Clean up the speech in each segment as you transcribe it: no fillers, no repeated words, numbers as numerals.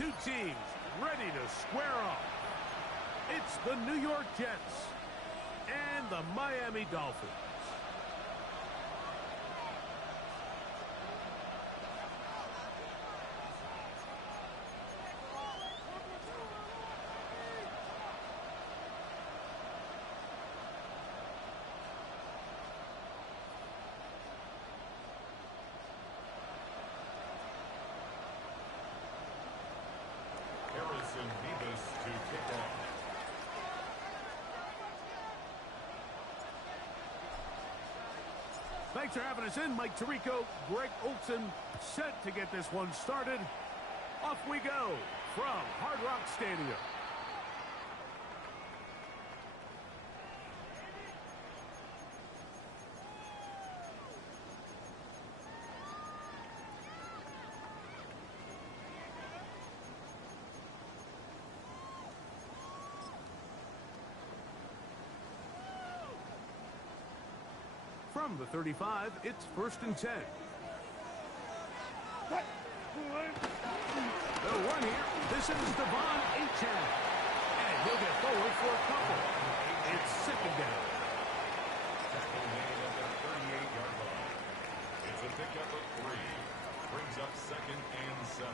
Two teams ready to square off. It's the New York Jets and the Miami Dolphins. Harrison Bevis to kick off. Thanks for having us in, Mike Tirico. Greg Olson set to get this one started. Off we go from Hard Rock Stadium. From the 35, it's 1st and 10. They'll run here. This is Devon Achane. And he'll get forward for a couple. It's 2nd down. Tackle made at the 38-yard line. It's a pickup of 3. Brings up 2nd and 7.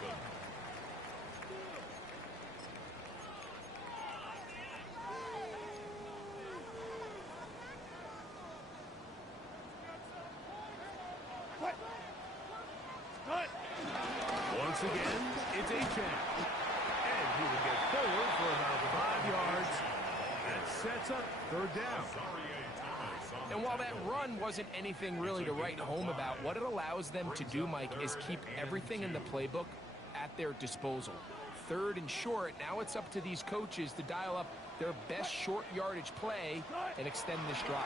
Once again, it's Achane. And he will get forward for about 5 yards. That sets up 3rd down. And while that run wasn't anything really to write home about, what it allows them to do, Mike, is keep everything in the playbook at their disposal. 3rd and short, now it's up to these coaches to dial up their best short yardage play and extend this drive.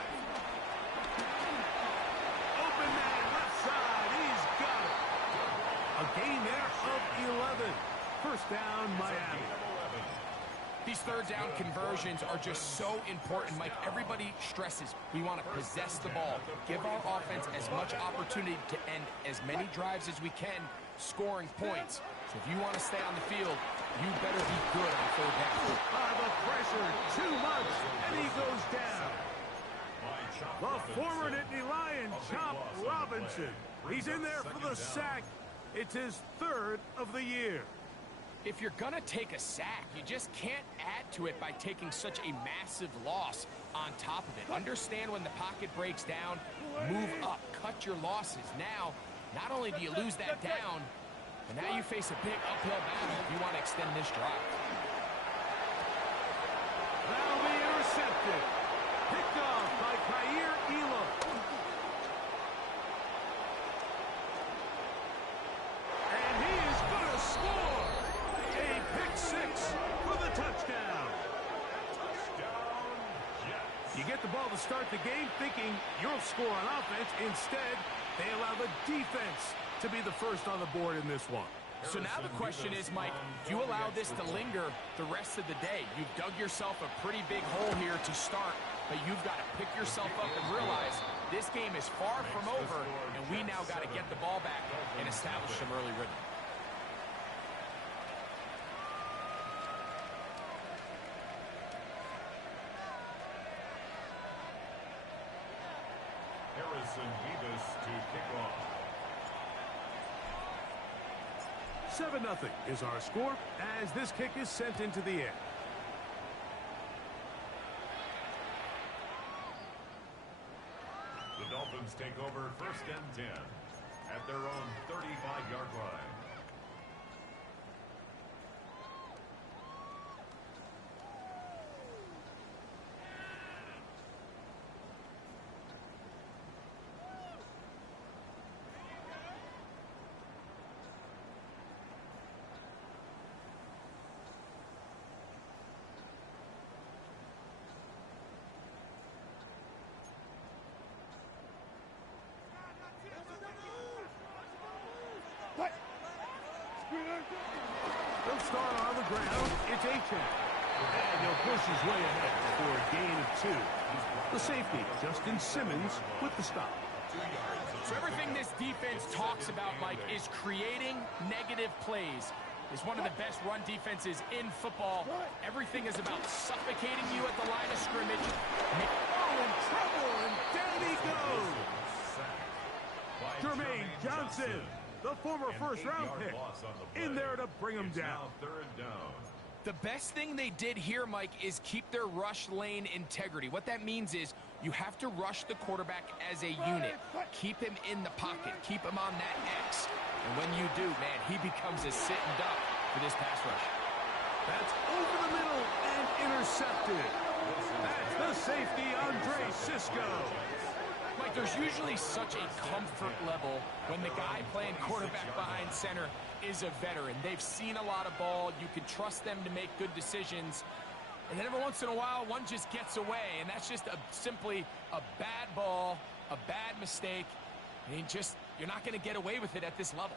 Open man, left side. He's got it. A gain there of 11. 1st down, Miami. These 3rd down conversions are just so important, Mike. Everybody stresses we want to possess the ball, give our offense as much opportunity to end as many drives as we can, scoring points. So if you want to stay on the field, you better be good on 3rd down. The pressure, too much, and he goes down. The former Nittany Lion, Chop Robinson. He's in there for the sack. It's his 3rd of the year. If you're going to take a sack, you just can't add to it by taking such a massive loss on top of it. Understand when the pocket breaks down, move up, cut your losses. Now, not only do you lose that down, but now you face a big uphill battle if you want to extend this drive. That'll be intercepted. Picked off by Kaiir Elam. And he is going to score. A pick 6 for the touchdown. You get the ball to start the game thinking you'll score on offense. Instead, they allow the defense to be the first on the board in this one. So now the question is, Mike, do you allow this to linger the rest of the day? You've dug yourself a pretty big hole here to start, but you've got to pick yourself up and realize this game is far from over, and we now got to get the ball back and establish some early rhythm. Harrison Bevis to kick off. 7-0 is our score as this kick is sent into the air. The Dolphins take over 1st and 10 at their own 35-yard line. They'll start on the ground. It's Achane. And he'll push his way ahead for a gain of 2. The safety, Justin Simmons, with the stop. So everything this defense talks about, Mike, is creating negative plays. is one of the best run defenses in football. Everything is about suffocating you at the line of scrimmage. Oh, in trouble, and down he goes. Jermaine Johnson, the former first-round pick, in there to bring him down. Third down. The best thing they did here, Mike, is keep their rush lane integrity. What that means is you have to rush the quarterback as a unit. Keep him in the pocket. Keep him on that X. And when you do, man, he becomes a sitting duck for this pass rush. That's over the middle and intercepted. That's the safety, Andre Cisco. Mike, there's usually such a comfort level when the guy playing quarterback behind center is a veteran. They've seen a lot of ball. You can trust them to make good decisions. And then every once in a while, one just gets away, and that's just simply a bad ball, a bad mistake. I mean, you're not going to get away with it at this level.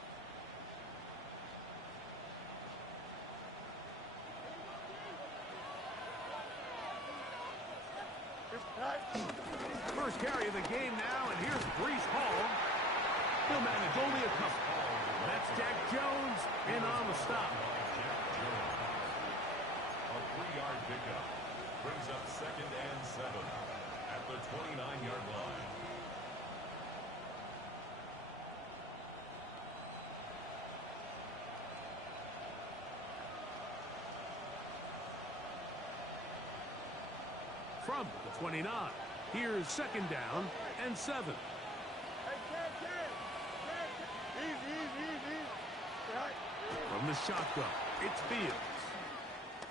First carry of the game now, and here's Breece Hall. He'll manage only a couple. That's Jack Jones in on the stop. A 3-yard pickup brings up 2nd and 7 at the 29-yard line. From the 29, here's 2nd down and 7. From the shotgun, it's Fields.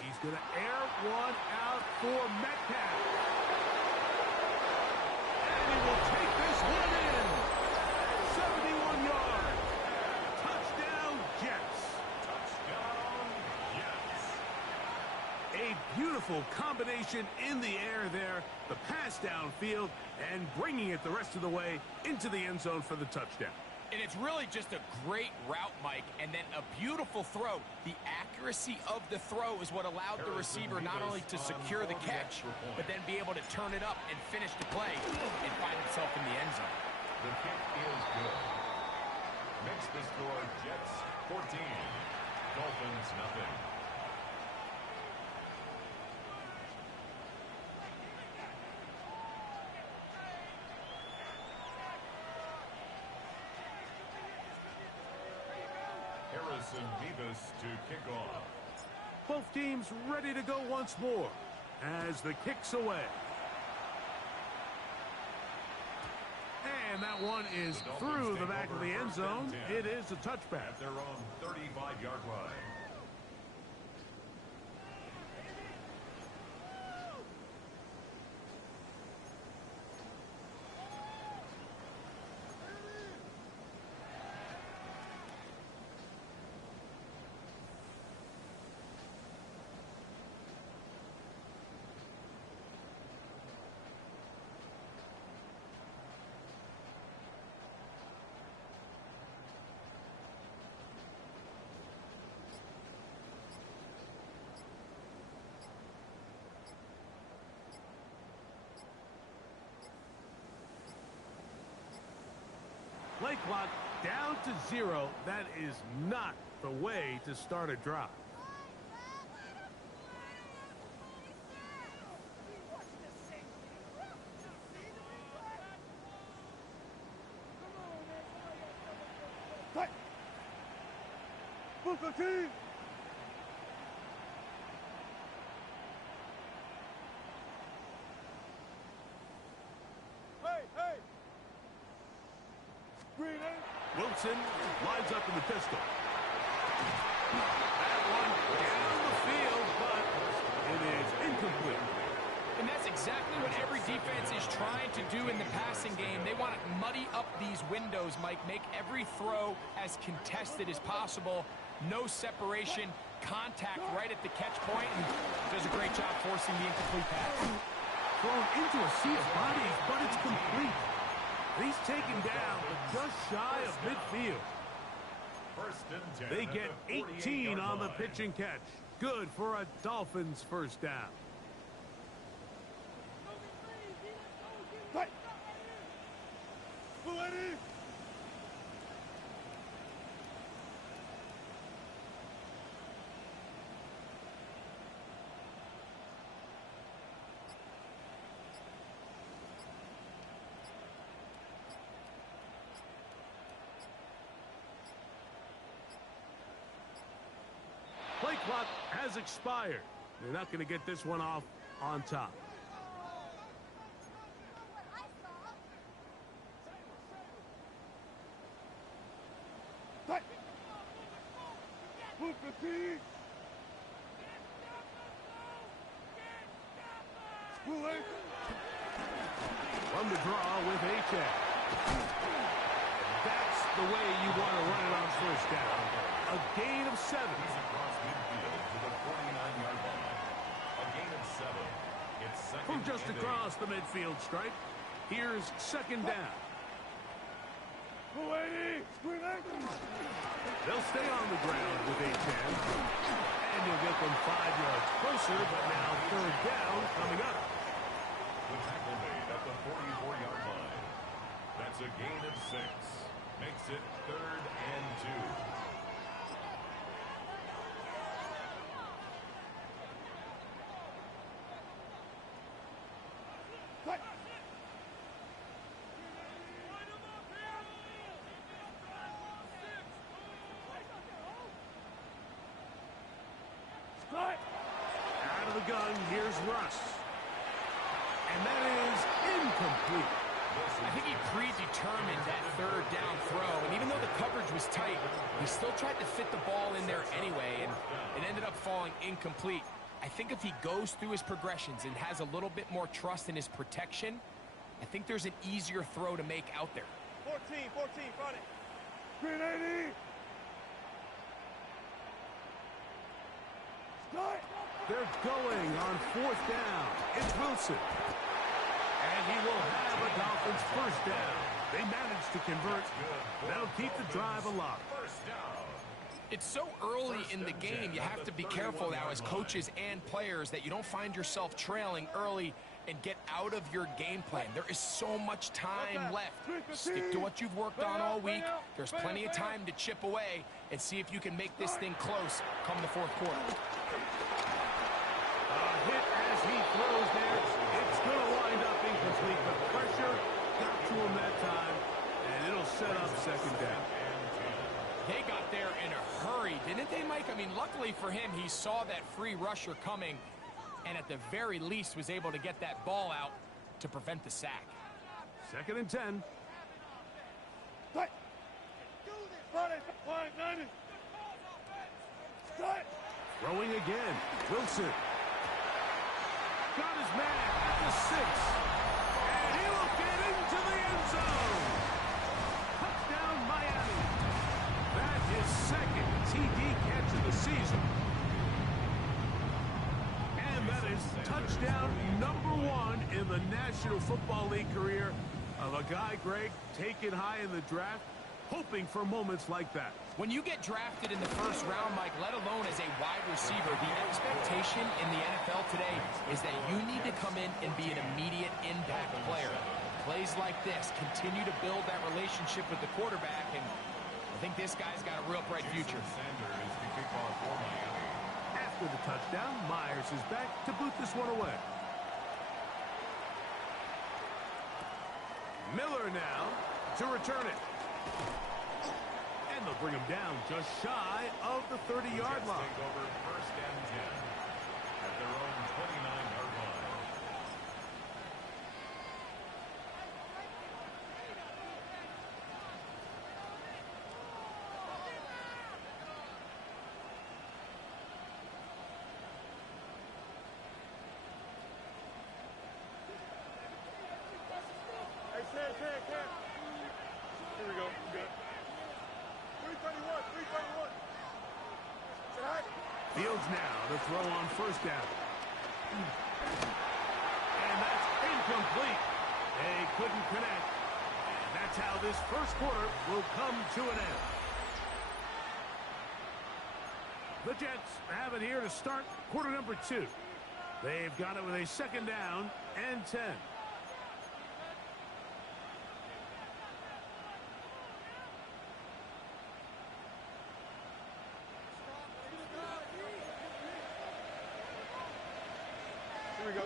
He's going to air one out for Metcalf. And he will take this one in. 71 yards. Touchdown, Jets. Touchdown, Jets. A beautiful combination in the air there. The pass downfield and bringing it the rest of the way into the end zone for the touchdown. And it's really just a great route, Mike, and then a beautiful throw. The accuracy of the throw is what allowed the receiver not only to secure the catch, but then be able to turn it up and finish the play and find himself in the end zone. The kick is good. Makes the score Jets 14, Dolphins nothing. Harrison Beavis to kick off. Both teams ready to go once more as the kick's away. And that one is through the back of the end zone. It is a touchback. At their own 35-yard line. Play clock down to 0. That is not the way to start a drive. Booker T. Wilson lines up in the pistol. That one down the field, but it is incomplete. And that's exactly what every defense is trying to do in the passing game. They want to muddy up these windows, Mike, make every throw as contested as possible. No separation, contact right at the catch point, and does a great job forcing the incomplete pass. Thrown into a sea of bodies, but it's complete. He's taken down, but just shy of midfield. First and 10. They get 18 on the pitch and catch. Good for a Dolphins first down. clock has expired. They're not going to get this one off on top. From the draw with H.A. That's the way you want to run it on first down. A gain of 7. He's across midfield to the 49-yard line. A gain of 7. It's second From just and across the midfield stripe, here's second down. They'll stay on the ground with a 10. And you'll get them 5 yards closer, but now third down coming up. The tackle made at the 44-yard line. That's a gain of 6. Makes it 3rd and 2. Out of the gun, here's Russ. And that is incomplete. I think he predetermined that third down throw, and even though the coverage was tight, he still tried to fit the ball in there anyway, and it ended up falling incomplete. I think if he goes through his progressions and has a little bit more trust in his protection, I think there's an easier throw to make out there. 14, front it. Green 80. They're going on fourth down. It's Wilson. And he will have a Dolphins first down. They managed to convert. That'll keep the drive alive. First down. It's so early in the game, you have to be careful now as coaches and players that you don't find yourself trailing early and get out of your game plan. There is so much time left. Stick to what you've worked on all week. There's plenty of time to chip away and see if you can make this thing close come the fourth quarter. A hit as he throws there. It's going to wind up incomplete. The pressure got to him that time, and it'll set up second down. They got there in a hurry, didn't they, Mike? I mean, luckily for him, he saw that free rusher coming and at the very least was able to get that ball out to prevent the sack. Second and 10. Throwing again. Wilson. Got his man at the 6. And he will get into the end zone. Touchdown, Miami. That is second TD catch of the season. And that is touchdown number 1 in the National Football League career of a guy, Greg, taken high in the draft, hoping for moments like that. When you get drafted in the first round, Mike, let alone as a wide receiver, the expectation in the NFL today is that you need to come in and be an immediate impact player. Plays like this continue to build that relationship with the quarterback, and I think this guy's got a real bright future. Sanders is the kickoff for Miami. After the touchdown, Myers is back to boot this one away. Miller now to return it. And they'll bring him down just shy of the 30-yard line. Take over first and 10 at their own 29-yard line. Here we go. Good. 331. Fields now to throw on first down. And that's incomplete. They couldn't connect. And that's how this first quarter will come to an end. The Jets have it here to start quarter number 2. They've got it with a second down and 10. Here we go.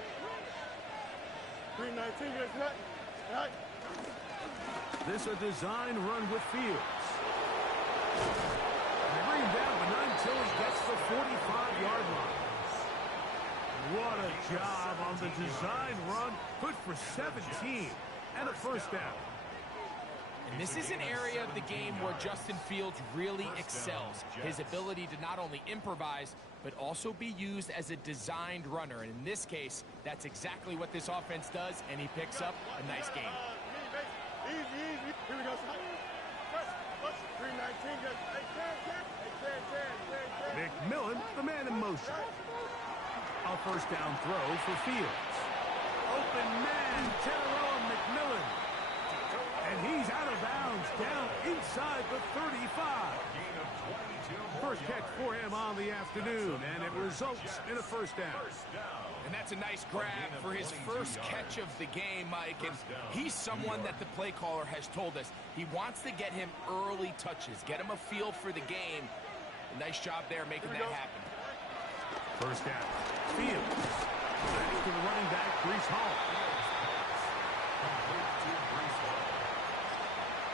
319, you guys got? This a design run with Fields. They bring him down, but not until he gets the 45 design run, good for 17 and a first down. And this is an area of the game where Justin Fields really excels. His ability to not only improvise, but also be used as a designed runner. And in this case, that's exactly what this offense does, and he picks up a nice game. Easy, easy. Here we go. 319. McMillan, the man in motion. A first down throw for Fields. Open man, Tyrone McMillan. And he's out of bounds, down inside the 35. First catch for him on the afternoon, and it results in a first down. And that's a nice grab for his first catch of the game, Mike. And he's someone that the play caller has told us he wants to get him early touches, get him a feel for the game. Nice job there making that happen. First down. Fields. Back to the running back, Breece Hall. Complete to Breece Hall.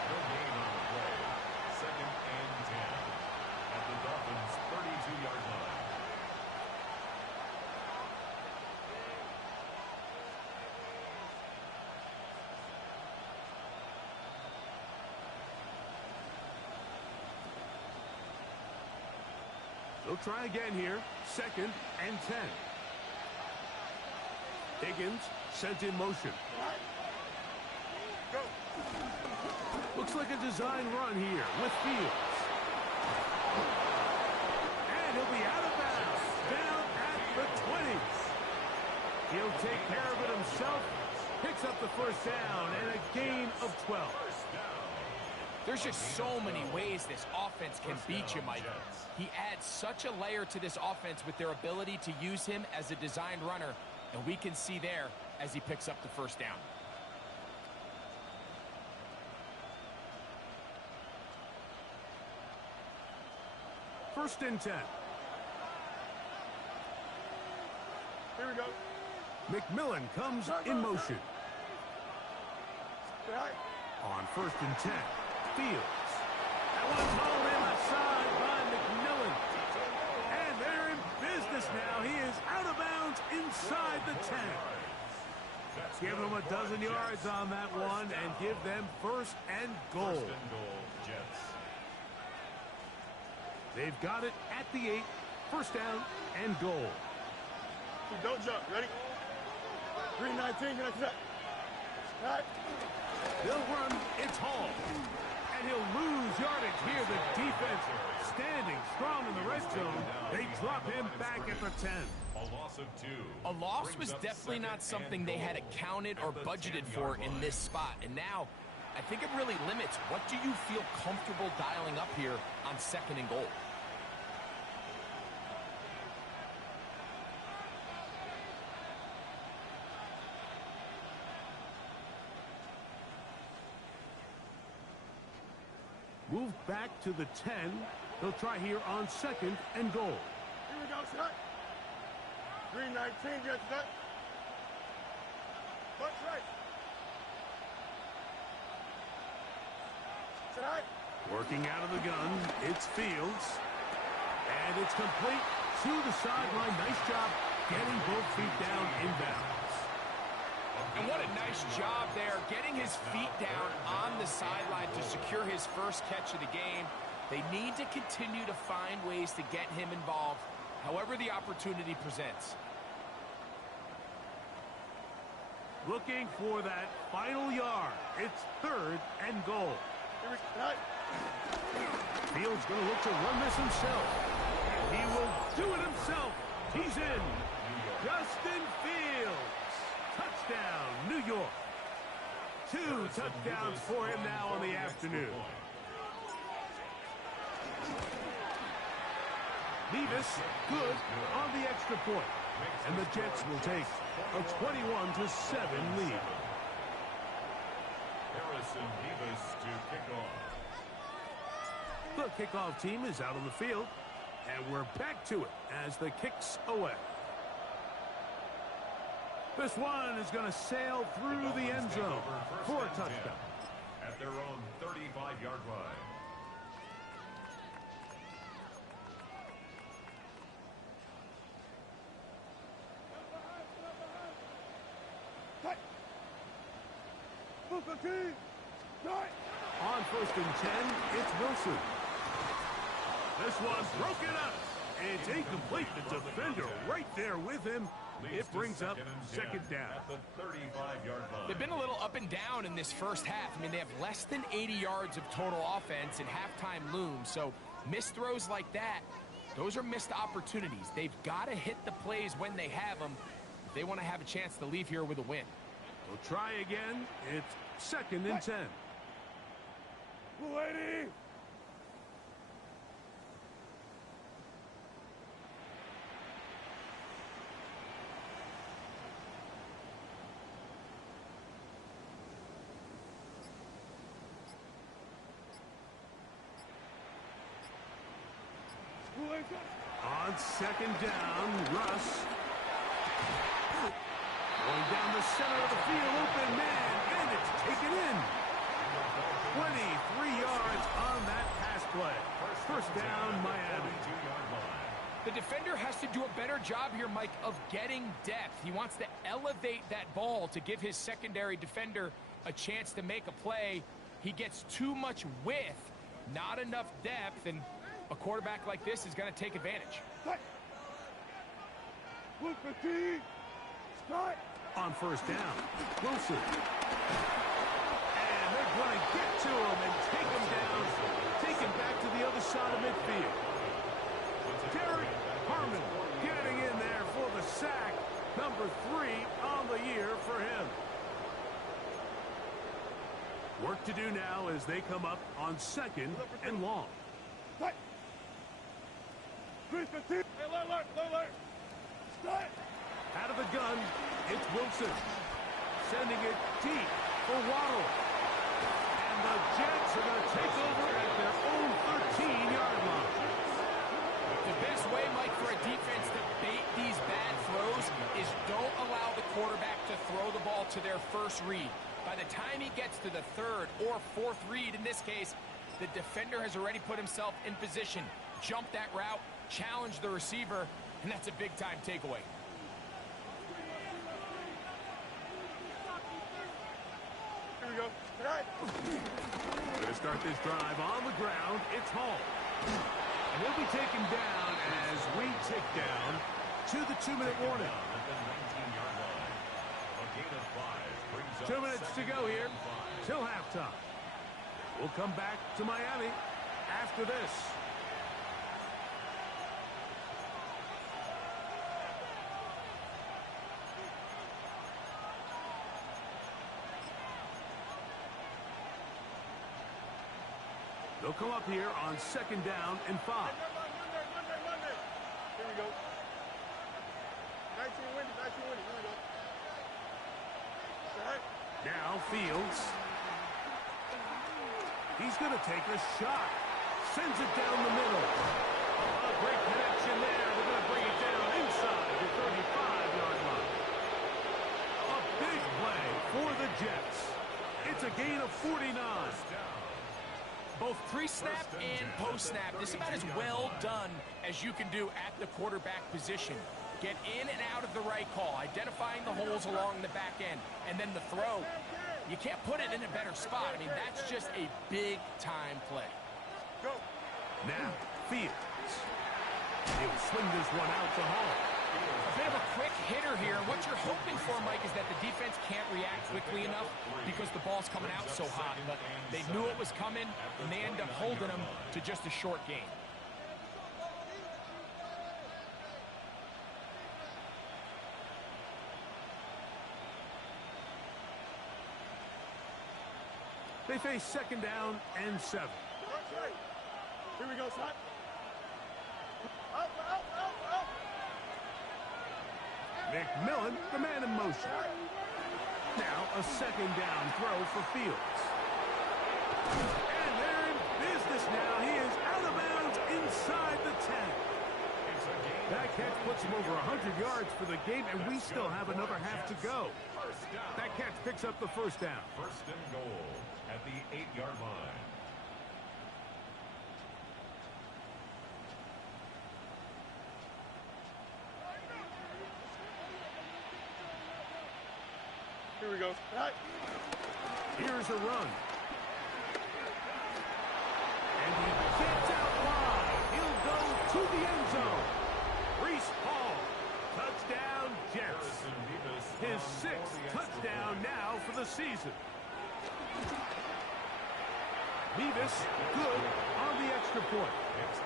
No gain on the play. 2nd and 10 at the Dolphins' 32-yard line. They'll try again here. 2nd and 10. Higgins sent in motion. Go. Looks like a design run here with Fields. And he'll be out of bounds. Down at the 20. He'll take care of it himself. Picks up the first down and a gain of 12. There's just so many ways this offense can beat you, Mike. He adds such a layer to this offense with their ability to use him as a designed runner, and we can see there as he picks up the first down. First and 10. Here we go. McMillan comes in motion. Right. On 1st and 10. Fields. That one's hauled in aside by McMillan. And they're in business now. He is out of bounds inside the 10. Give them a dozen yards on that one and give them first and goal. First and goal, Jets. They've got it at the 8. First down and goal. Don't jump. Ready? 319. Get that. Right. They'll run. It's Hall. And he'll lose yardage here. The defense standing strong in the red zone. They drop him back at the 10. A loss of 2. A loss was definitely not something they had accounted or budgeted for in this spot. And now, I think it really limits what do you feel comfortable dialing up here on 2nd and goal. Move back to the 10. They'll try here on 2nd and goal. Here we go, set. 319, get set. Punch right. Set. Working out of the gun, it's Fields. And it's complete to the sideline. Nice job getting both feet down inbounds. And what a nice job there, getting his feet down on the sideline to secure his first catch of the game. They need to continue to find ways to get him involved, however the opportunity presents. Looking for that final yard. It's 3rd and goal. Fields going to look to run this himself. He will do it himself. He's in. Justin Fields. Touchdown, New York. 2 touchdowns for him now on the afternoon. Nevis, good on the extra point. And the Jets will take a 21-7 lead. Harrison Nevis to kick off. The kickoff team is out on the field. And we're back to it as the kick's away. This one is going to sail through the end zone for a touchdown. At their own 35-yard line. 15. Start. On 1st and 10, it's Wilson. This one broken up. It's incomplete. The defender right there with him. It brings up second down. At the 35-yard line. They've been a little up and down in this first half. I mean, they have less than 80 yards of total offense and halftime looms. So missed throws like that, those are missed opportunities. They've got to hit the plays when they have them if they want to have a chance to leave here with a win. We'll try again. It's 2nd and 10. Lady. On 2nd down, Russ. Going down the center of the field, open man, and it's taken in. 23 yards on that pass play. First down, Miami. The defender has to do a better job here, Mike, of getting depth. He wants to elevate that ball to give his secondary defender a chance to make a play. He gets too much width, not enough depth, and a quarterback like this is going to take advantage. Look, 15. Start. On 1st down, Wilson. And they're going to get to him and take him down, take him back to the other side of midfield. Derek Harmon getting in there for the sack. Number 3 on the year for him. Work to do now as they come up on 2nd and long. Start. 15. Hey, alert. Start. Out of the gun, it's Wilson. Sending it deep for Waddle. And the Jets are going to take over at their own 13-yard line. The best way, Mike, for a defense to bait these bad throws is don't allow the quarterback to throw the ball to their first read. By the time he gets to the 3rd or 4th read, in this case, the defender has already put himself in position. Jump that route, challenge the receiver, and that's a big-time takeaway. Here we go. Start. Going to start this drive on the ground. It's Hall. And he'll be taken down as we tick down to the 2-minute warning. At the 19-yard line. A gain of 5 brings up 2 minutes to go here 2nd and 5. till halftime. We'll come back to Miami after this. They'll come up here on 2nd down and 5. Monday. Here we go. 19 winning. Here we go. Start. Now Fields. He's going to take a shot. Sends it down the middle. A great connection there. They're going to bring it down inside the 35-yard line. A big play for the Jets. It's a gain of 49. Both pre-snap and post-snap, this is about as well done as you can do at the quarterback position. Get in and out of the right call, identifying the holes along the back end, and then the throw. You can't put it in a better spot. I mean, that's just a big-time play. Go. Now, Fields. He'll swing this one out to Hall. A bit of a quick hitter here. What you're hoping for, Mike, is that the defense can't react quickly enough because the ball's coming out so hot. But they knew it was coming, and they end up holding them to just a short gain. They face 2nd down and 7. Here we go, son. Out. McMillan, the man in motion. Now a 2nd down throw for Fields. And they're in business now. He is out of bounds inside the 10. That catch puts him over 100 yards for the game, and we still have another half to go. That catch picks up the first down. 1st and goal at the 8-yard line. Here we go. Right. Here's a run. And he gets out wide. He'll go to the end zone. Breece Hall. Touchdown, Jets. His 6th touchdown now for the season. Beavis, good on the extra point.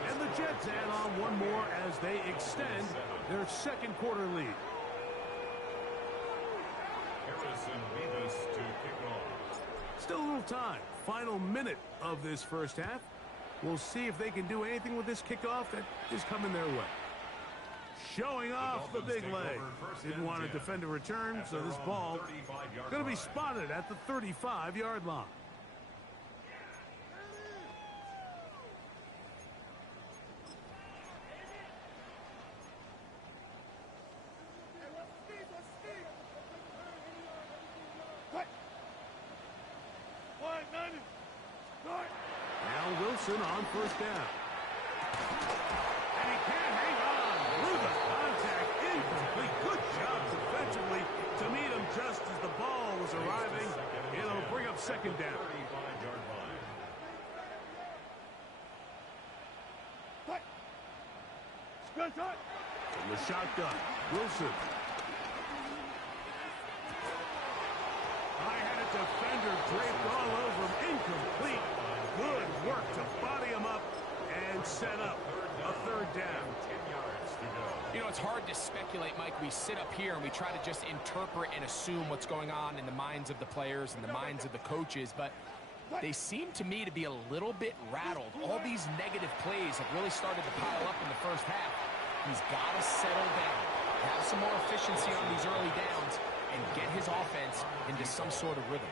And the Jets add on one more as they extend their second quarter lead. Harrison Beavis to kick off. Still a little time. Final minute of this first half. We'll see if they can do anything with this kickoff that is coming their way. Showing off the big leg. Didn't want to defend a return, so this ball going to be spotted at the 35-yard line. Now Wilson on first down. And he can't hang on. Through the contact, incomplete. Good job defensively to meet him just as the ball was arriving. It'll bring up second down. 35-yard line. From the shotgun, Wilson. I-had a defender draped all over him. Incomplete. Good work to body him up and set up a third down. 10 yards to go. You know, it's hard to speculate, Mike. We sit up here and we try to just interpret and assume what's going on in the minds of the players and the minds of the coaches, but they seem to me to be a little bit rattled. All these negative plays have really started to pile up in the first half. He's got to settle down, have some more efficiency on these early downs, and get his offense into some sort of rhythm.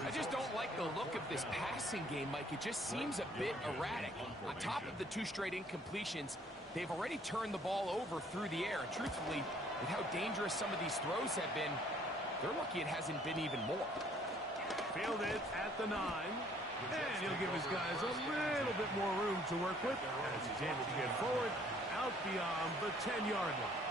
I just don't like the look of this passing game, Mike. It just seems a bit erratic. On top of the 2 straight incompletions, they've already turned the ball over through the air. And truthfully, with how dangerous some of these throws have been, they're lucky it hasn't been even more. Fielded at the 9. And he'll give his guys a little bit more room to work with as he's able to get forward out beyond the 10-yard line.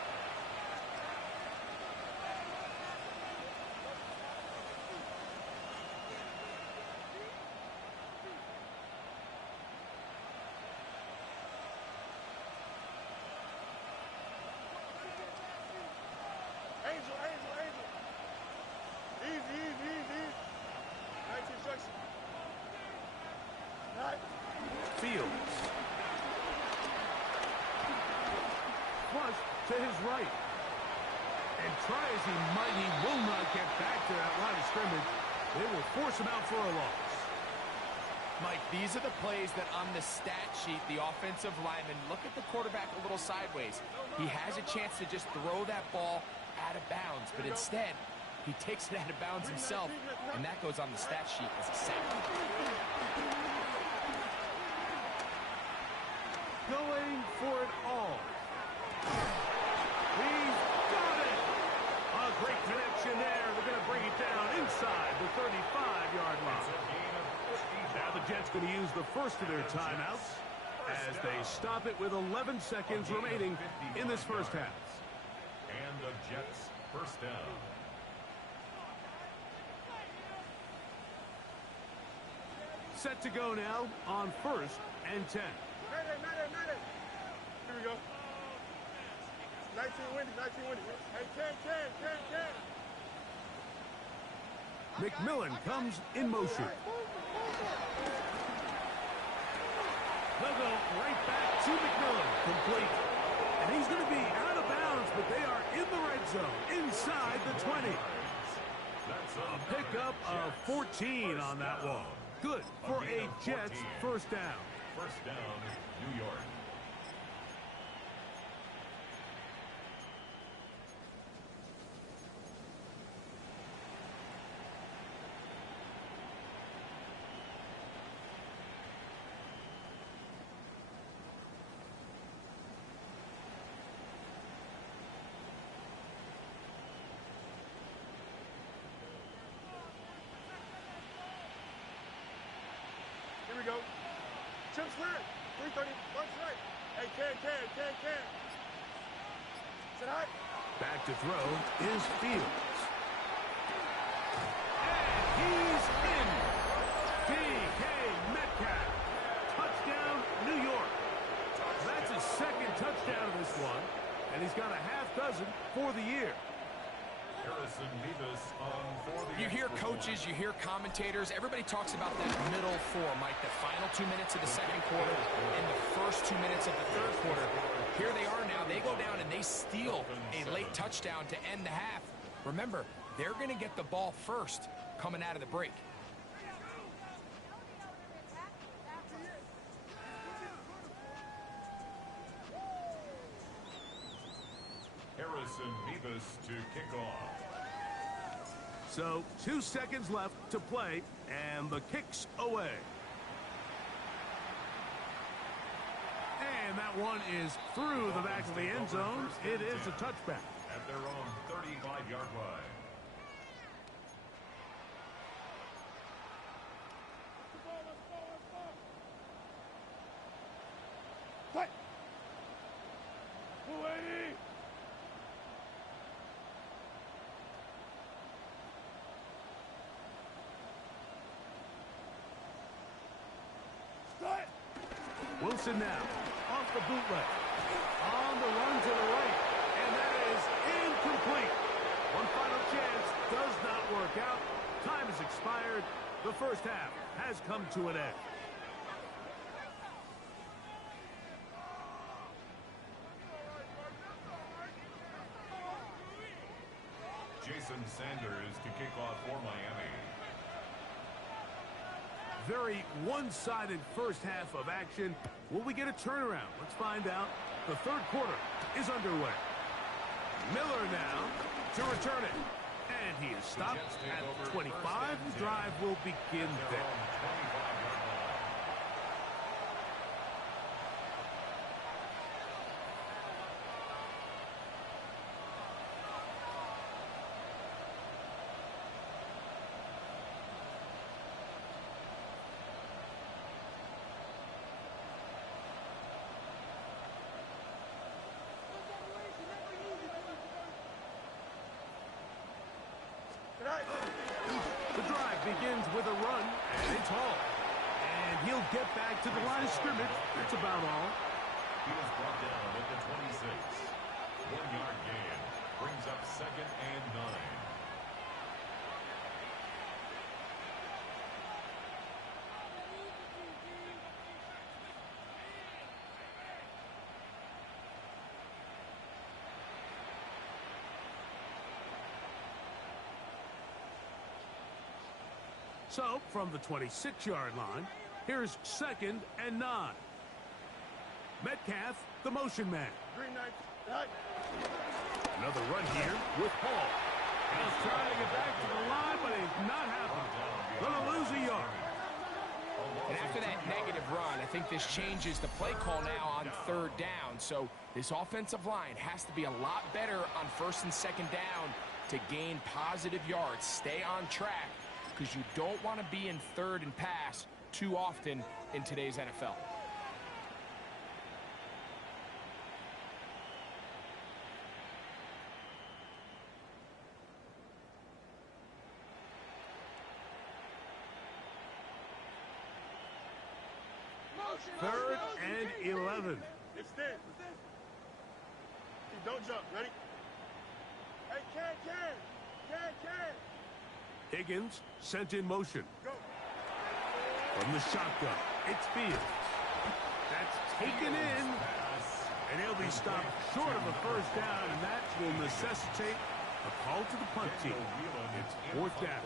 Fields. Flush to his right. And try as he might, he will not get back to that line of scrimmage. They will force him out for a loss. Mike, these are the plays that on the stat sheet, the offensive lineman, look at the quarterback a little sideways. He has a chance to just throw that ball out of bounds, but instead, he takes it out of bounds himself, and that goes on the stat sheet as a sack. Going for it all. He's got it. A great connection there. They're going to bring it down inside the 35-yard line. Now the Jets going to use the first of their timeouts as they stop it with 11 seconds remaining in this first half. And the Jets first down. Set to go now on 1st and 10. Here we go. 19 winning, 19 winning. Hey, 10. McMillan comes in motion. They'll go right back to McMillan. Complete. And he's going to be out of bounds, but they are in the red zone, inside the 20. A pickup of 14 on that one. Good for a Jets first down. First down, New York. Here we go. Chips clear. 330. March right. Hey, can. Sit high. Back to throw is Fields. And he's touchdown in this one, and he's got a half dozen for the year. Harrison Mevis on for the You hear extra point. coaches, you hear commentators, everybody talks about that middle four, Mike, the final 2 minutes of the second quarter and the first 2 minutes of the third quarter. Here they are now. They go down and they steal a late touchdown to end the half. Remember, they're going to get the ball first coming out of the break. Harrison Mevis to kick off. So 2 seconds left to play, and the kick's away. And that one is through the back of the end zone. It is a touchback. At their own 35-yard line. Cut. Mulaney. Start. Wilson now off the bootleg. On the run to the right. And that is incomplete. One final chance does not work out. Time has expired. The first half has come to an end. Jason Sanders to kick off for Miami. Very one-sided first half of action. Will we get a turnaround? Let's find out. The third quarter is underway. Miller now to return it. And he is stopped at 25. The drive will begin there. The drive begins with a run, and it's Hall. And he'll get back to the line of scrimmage. That's about all. He was brought down at the 26. 1-yard gain. Brings up 2nd and 9. So, from the 26-yard line, here's 2nd and 9. Metcalf, the motion man. Green Knight. Cut. Another run here with Hall. He's trying to get back to the line, but it's not happening. Gonna lose a yard. And after that negative run, I think this changes the play call now on third down. So this offensive line has to be a lot better on 1st and 2nd down to gain positive yards. Stay on track, because you don't want to be in 3rd and pass too often in today's NFL. Third and 11. Extend. Don't jump. Ready? Hey, can. Higgins sent in motion. Go. From the shotgun, it's Fields. That's taken in. And he'll be stopped short of a first down, and that will necessitate a call to the punt team. It's 4th down.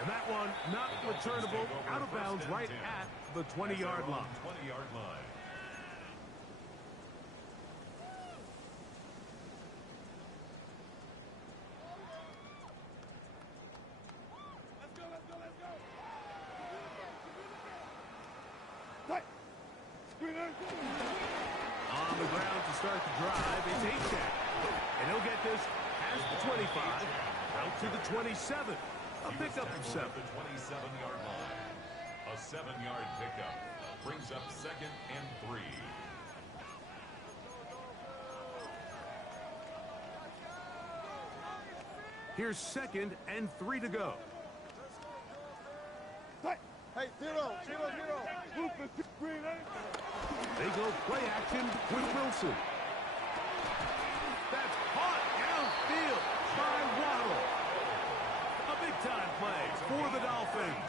And that one not returnable, out of bounds right at the 20-yard line. 20-yard line. Let's go. Cut. On the ground to start the drive, it's A-Check. And he'll get this past the 25, out to the 27. A pickup of 7. The 27-yard line. A 7-yard pickup brings up 2nd and 3. Here's 2nd and 3 to go. Hey, zero. They go play action with Wilson. That's caught downfield by Waddle. A big-time play for the Dolphins.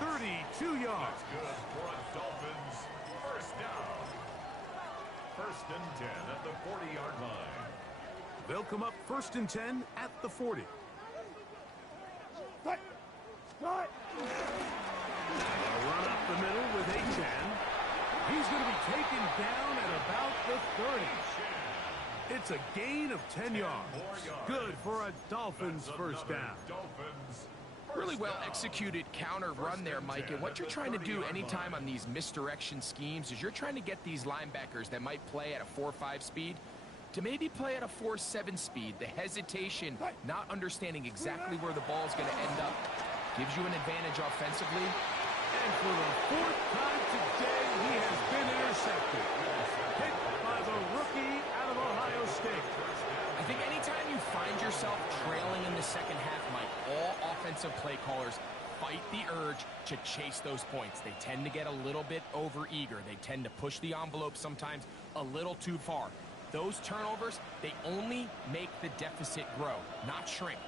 32 yards. That's good for a Dolphins first down. 1st and 10 at the 40-yard line. They'll come up 1st and 10 at the 40. A run up the middle with Achane. He's going to be taken down at about the 30. It's a gain of 10 yards. Good for a Dolphins first down. Really well executed counter run there, Mike. And what you're trying to do anytime on these misdirection schemes is you're trying to get these linebackers that might play at a 4.5 speed to maybe play at a 4.7 speed. The hesitation, not understanding exactly where the ball is going to end up, gives you an advantage offensively. And for the 4th time today, he has been intercepted. Picked by the rookie out of Ohio State. I think anytime you find yourself trailing in the second half, Mike, all offensive play callers fight the urge to chase those points. They tend to get a little bit over-eager. They tend to push the envelope sometimes a little too far. Those turnovers, they only make the deficit grow, not shrink.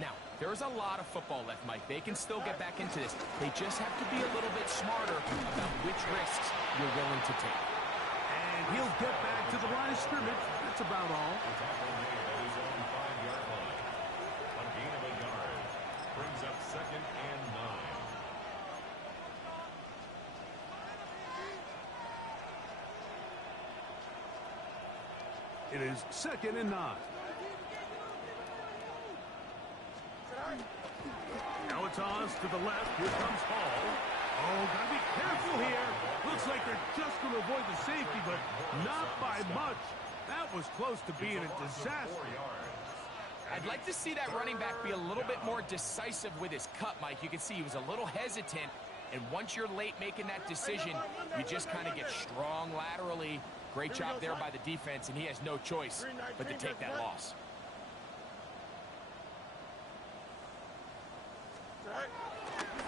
Now, there's a lot of football left, Mike. They can still get back into this. They just have to be a little bit smarter about which risks you're willing to take. And he'll get back to the line of scrimmage. That's about all. The tackle made at his own 5-yard line. A gain of a yard. Brings up 2nd and 9. It is 2nd and 9. Now it's toss to the left. Here comes Hall. Oh, gotta be careful here. Looks like they're just going to avoid the safety, but not by much. That was close to being a disaster. I'd like to see that running back be a little bit more decisive with his cut, Mike. You can see he was a little hesitant, and once you're late making that decision, you just kind of get strong laterally. Great job there by the defense, and he has no choice but to take that loss.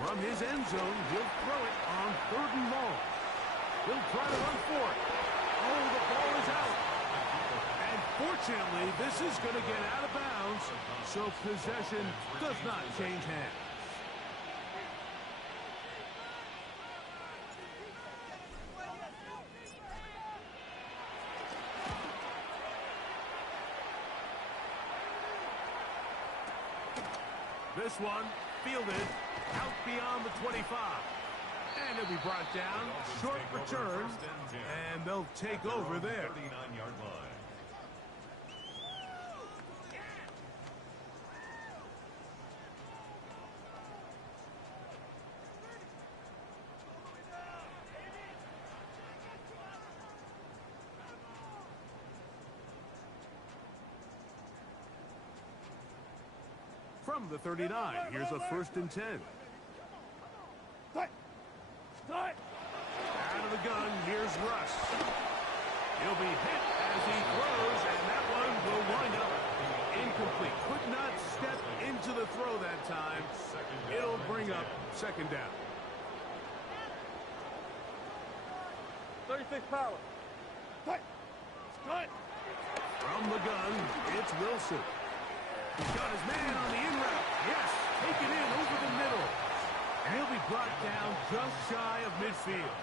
From his end zone, he'll throw it on 3rd and long. He'll try to run for it. Oh, the ball is out. And fortunately, this is going to get out of bounds, so possession does not change hands. This one fielded out beyond the 25. And it'll be brought down. Short return. And they'll take over there. 39-yard line. From the 39, here's a 1st and 10. Out of the gun, here's Russ. He'll be hit as he throws, and that one will wind up incomplete. Could not step into the throw that time. It'll bring up 2nd down. 36 power. From the gun, it's Wilson. He's got his man on the in route. Yes, taken in over the middle. And he'll be brought down just shy of midfield.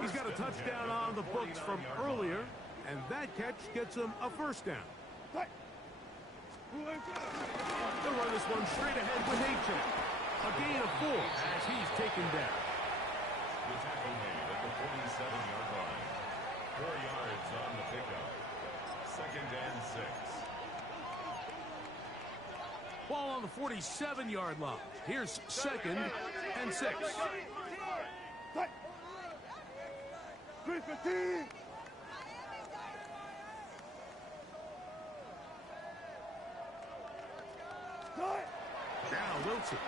He's got a touchdown on the books from earlier, and that catch gets him a 1st down. They'll run this one straight ahead with Achane. A gain of 4 as he's taken down. The tackle made at the 47-yard line. 4 yards on the pickup. 2nd and 6. Ball on the 47-yard line. Here's 2nd and 6. Now Wilson.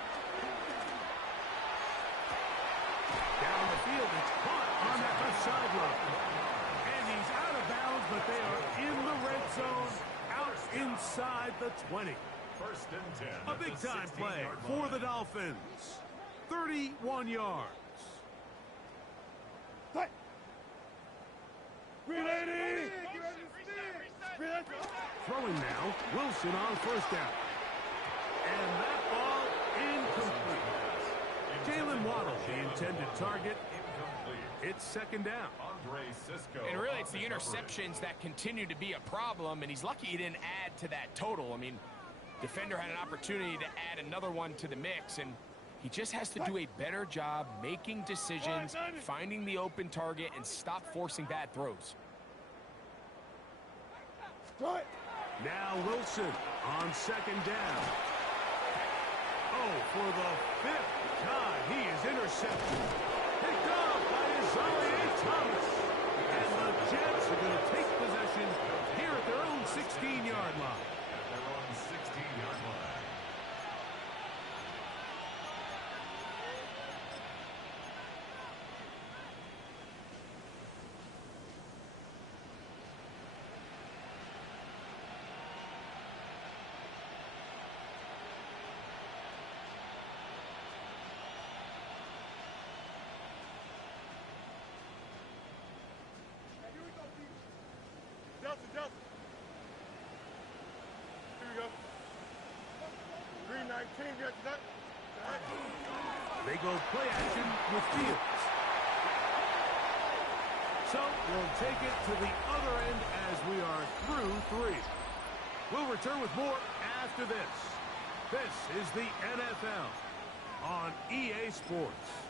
Down the field, it's caught on that left sideline. And he's out of bounds, but they are in the red zone, out inside the 20. First and 10. A at the big-time play 16-yard for line. the Dolphins. 31 yards. Fight. Green lady. Throwing now, Wilson on first down. And that ball incomplete. Jalen Waddle, the intended target. Incomplete. It's second down. Andre Cisco. And really, it's on the recovery. interceptions that continue to be a problem, and he's lucky he didn't add to that total. I mean, defender had an opportunity to add another one to the mix, and he just has to do a better job making decisions, finding the open target, and stop forcing bad throws. Now Wilson on second down. Oh, for the fifth time, he is intercepted. Picked off by Isaiah Thomas. And the Jets are going to take possession here at their own 16-yard line. At their own 16-yard line. Justin. Here we go. 319, get that. They go play action with Fields. So we'll take it to the other end as we are through three. We'll return with more after this. This is the NFL on EA Sports.